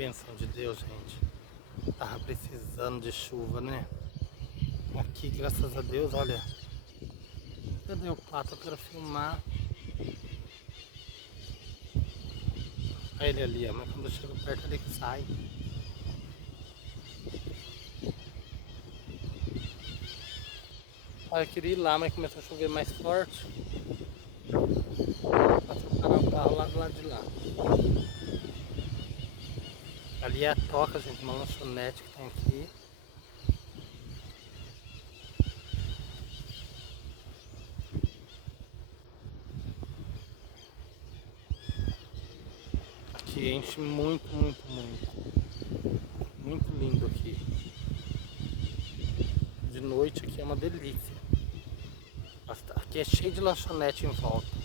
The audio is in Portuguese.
bênção de Deus, gente. Tava precisando de chuva, né? Aqui, graças a Deus, olha. Cadê o pato? Eu quero filmar. Olha ele ali, ó. Mas quando eu chego perto ele que sai. Olha, eu queria ir lá, mas começou a chover mais forte. Passou parar o carro lá do lado de lá. Ali é a Toca, gente, uma lanchonete que tem aqui. Aqui enche muito, muito, muito. Muito lindo aqui. De noite aqui é uma delícia. Aqui é cheio de lanchonete em volta.